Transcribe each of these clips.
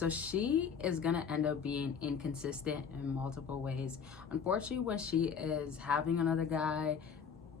So she is going to end up being inconsistent in multiple ways. Unfortunately, when she is having another guy,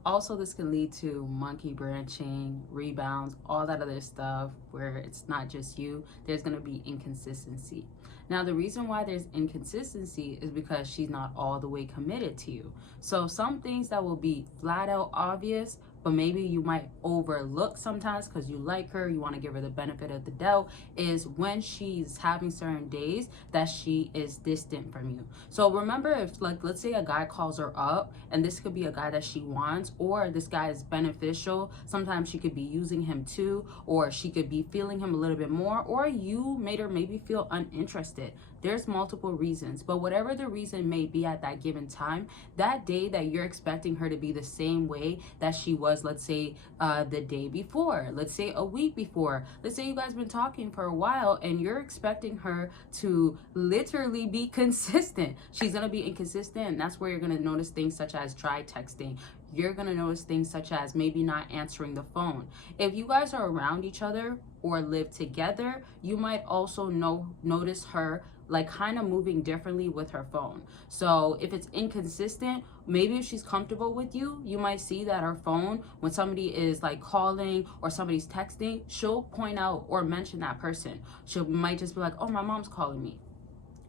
also this can lead to monkey branching, rebounds, all that other stuff where it's not just you. There's going to be inconsistency. Now, the reason why there's inconsistency is because she's not all the way committed to you. So some things that will be flat out obvious, but maybe you might overlook sometimes because you like her, you want to give her the benefit of the doubt, is when she's having certain days that she is distant from you. So remember, if, like, let's say a guy calls her up, and this could be a guy that she wants, or this guy is beneficial. Sometimes she could be using him too, or she could be feeling him a little bit more, or you made her maybe feel uninterested. There's multiple reasons, but whatever the reason may be at that given time, that day that you're expecting her to be the same way that she was, let's say the day before, let's say a week before, let's say you guys been talking for a while and you're expecting her to literally be consistent. She's gonna be inconsistent, and that's where you're gonna notice things such as dry texting. You're gonna notice things such as maybe not answering the phone. If you guys are around each other or live together, you might also notice her like kind of moving differently with her phone. So if it's inconsistent, maybe if she's comfortable with you, you might see that her phone, when somebody is like calling or somebody's texting, she'll point out or mention that person. She might just be like, oh, my mom's calling me.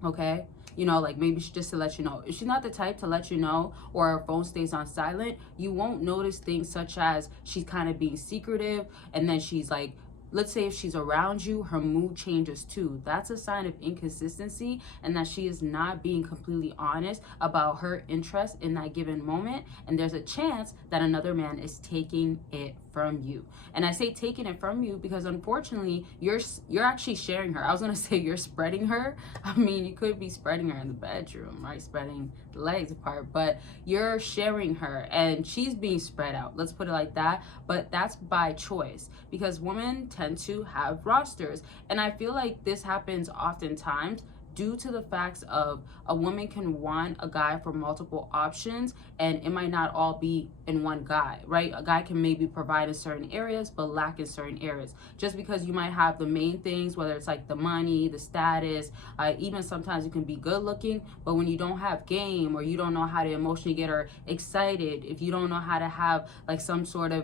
Okay, you know, like maybe just to let you know. If she's not the type to let you know, or her phone stays on silent, you won't notice things such as she's kind of being secretive, and then she's like, let's say if she's around you, her mood changes too. That's a sign of inconsistency, and that she is not being completely honest about her interest in that given moment. And there's a chance that another man is taking it from you. And I say taking it from you because unfortunately you're actually sharing her. I was gonna say you're spreading her. I mean, you could be spreading her in the bedroom, right? Spreading the legs apart, but you're sharing her and she's being spread out. Let's put it like that. But that's by choice, because women tend to have rosters. And I feel like this happens oftentimes due to the facts of a woman can want a guy for multiple options, and it might not all be in one guy, right? A guy can maybe provide in certain areas but lack in certain areas, just because you might have the main things, whether it's like the money, the status, even sometimes you can be good looking, but when you don't have game, or you don't know how to emotionally get her excited, if you don't know how to have like some sort of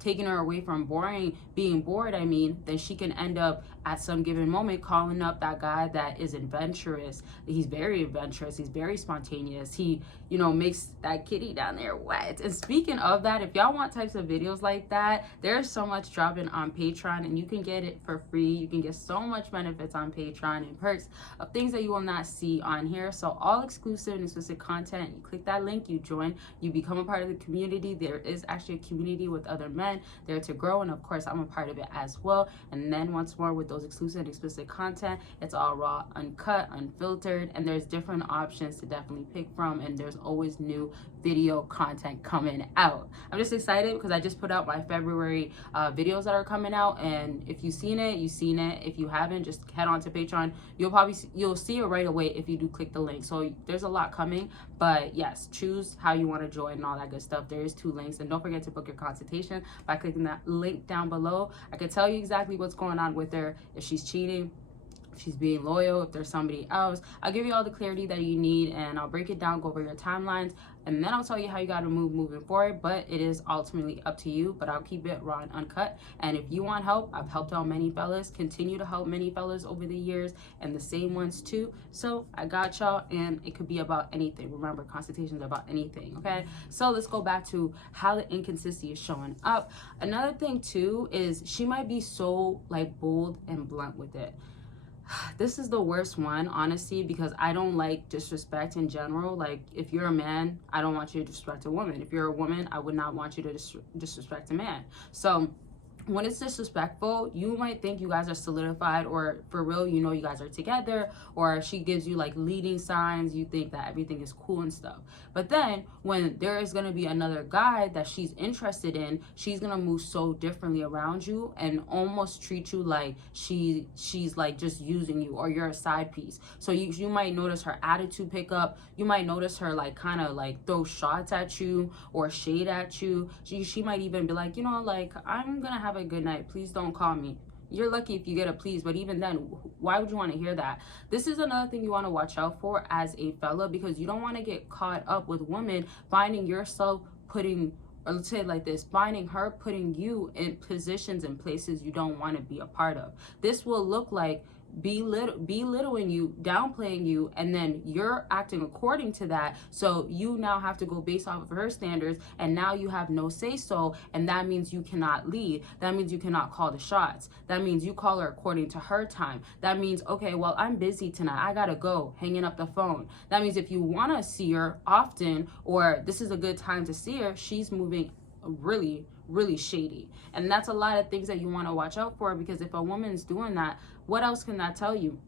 taking her away from being bored, I mean, then she can end up at some given moment calling up that guy that is adventurous. He's very adventurous, he's very spontaneous, he, you know, makes that kitty down there wet. And speaking of that, if y'all want types of videos like that, there's so much dropping on Patreon, and you can get it for free. You can get so much benefits on Patreon and perks of things that you will not see on here. So all exclusive and explicit content, you click that link, you join, you become a part of the community. There is actually a community with other men there to grow, and of course I'm a part of it as well. And then once more, with those exclusive and explicit content, it's all raw, uncut, unfiltered, and there's different options to definitely pick from, and there's always new video content coming out. I'm just excited because I just put out my February videos that are coming out, and if you've seen it, you've seen it. If you haven't, just head on to Patreon. You'll see it right away if you do click the link. So there's a lot coming, but yes, choose how you want to join and all that good stuff. There is 2 links, and don't forget to book your consultation by clicking that link down below. I can tell you exactly what's going on with her, if she's cheating, if she's being loyal, if there's somebody else. I'll give you all the clarity that you need, and I'll break it down, go over your timelines, and then I'll tell you how you got to move moving forward. But it is ultimately up to you, but I'll keep it raw and uncut. And if you want help, I've helped out many fellas, continue to help many fellas over the years, and the same ones too. So I got y'all, and it could be about anything. Remember, consultations are about anything, okay? So let's go back to how the inconsistency is showing up. Another thing too is she might be so like bold and blunt with it. This is the worst one, honestly, because I don't like disrespect in general. Like, if you're a man, I don't want you to disrespect a woman. If you're a woman, I would not want you to disrespect a man. So when it's disrespectful, you might think you guys are solidified, or for real, you know, you guys are together, or she gives you like leading signs, you think that everything is cool and stuff. But then when there is going to be another guy that she's interested in, she's going to move so differently around you and almost treat you like she's like just using you, or you're a side piece. So you might notice her attitude pick up. You might notice her like kind of like throw shots at you or shade at you. She might even be like, you know, like, I'm gonna have a good night, please don't call me. you're lucky if you get a please, but even then, why would you want to hear that? This is another thing you want to watch out for as a fella, because you don't want to get caught up with women finding yourself putting, or let's say it like this, finding her putting you in positions and places you don't want to be a part of. This will look like belittling you, downplaying you, and then you're acting according to that. So you now have to go based off of her standards, and now you have no say so, and that means you cannot lead. That means you cannot call the shots. That means you call her according to her time. That means, okay, well, I'm busy tonight, I gotta go, hanging up the phone. That means if you want to see her often, or this is a good time to see her, she's moving really shady. And that's a lot of things that you want to watch out for, because if a woman's doing that, what else can that tell you?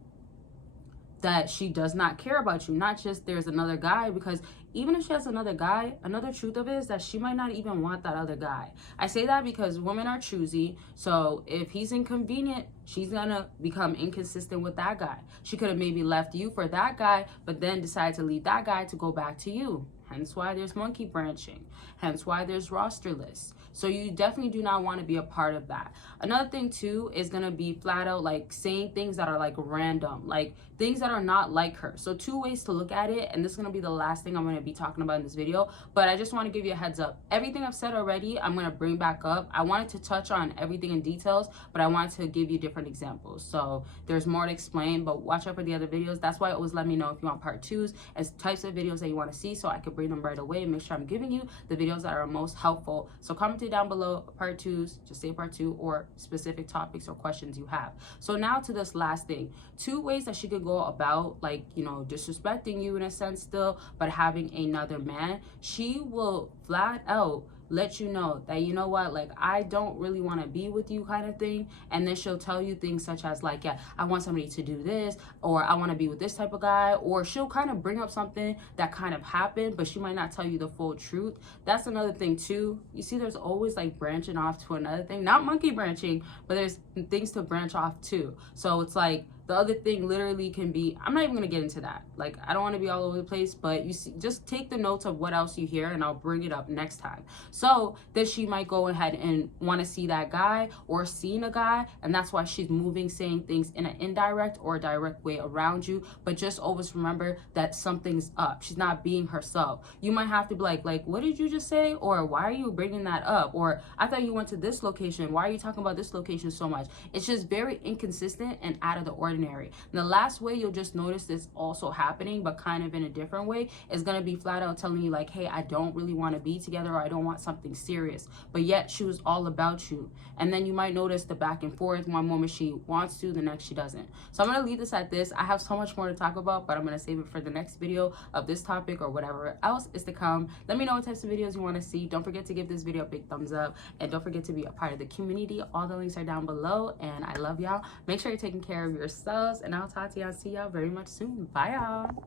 That she does not care about you, not just there's another guy, because even if she has another guy, another truth of it is that she might not even want that other guy. I say that because women are choosy, so if he's inconvenient, she's gonna become inconsistent with that guy. She could have maybe left you for that guy, but then decided to leave that guy to go back to you. Hence why there's monkey branching. Hence why there's roster lists. So you definitely do not want to be a part of that. Another thing too is going to be flat out like saying things that are like random, like things that are not like her. So two ways to look at it, and this is going to be the last thing I'm going to be talking about in this video, but I just want to give you a heads up. Everything I've said already, I'm going to bring back up. I wanted to touch on everything in details, but I wanted to give you different examples. So there's more to explain, but watch out for the other videos. That's why always let me know if you want part 2s and types of videos that you want to see, so I can bring them right away and make sure I'm giving you the videos that are most helpful. So comment down below part 2s, just say part 2, or specific topics or questions you have. So now to this last thing, 2 ways that she could go about, like, you know, disrespecting you in a sense still, but having another man. She will flat out let you know that, you know what, like, I don't really want to be with you kind of thing. And then she'll tell you things such as like, yeah, I want somebody to do this, or I want to be with this type of guy, or she'll kind of bring up something that kind of happened, but she might not tell you the full truth. That's another thing too. You see, there's always like branching off to another thing, not monkey branching, but there's things to branch off to. So it's like the other thing literally can be, I'm not even going to get into that. Like, I don't want to be all over the place, but you see, just take the notes of what else you hear, and I'll bring it up next time. So that she might go ahead and want to see that guy or seeing a guy, and that's why she's moving, saying things in an indirect or direct way around you. But just always remember that something's up. She's not being herself. You might have to be like, what did you just say? Or why are you bringing that up? Or I thought you went to this location. Why are you talking about this location so much? It's just very inconsistent and out of the ordinary. And the last way you'll just notice this also happening, but kind of in a different way, is going to be flat out telling you like, hey, I don't really want to be together, or I don't want something serious. But yet she was all about you. And then you might notice the back and forth. One moment she wants to, the next she doesn't. So I'm going to leave this at this. I have so much more to talk about, but I'm going to save it for the next video of this topic or whatever else is to come. Let me know what types of videos you want to see. Don't forget to give this video a big thumbs up, and don't forget to be a part of the community. All the links are down below, and I love y'all. Make sure you're taking care of yourselves, and I'll talk to y'all. See y'all very much soon. Bye, y'all.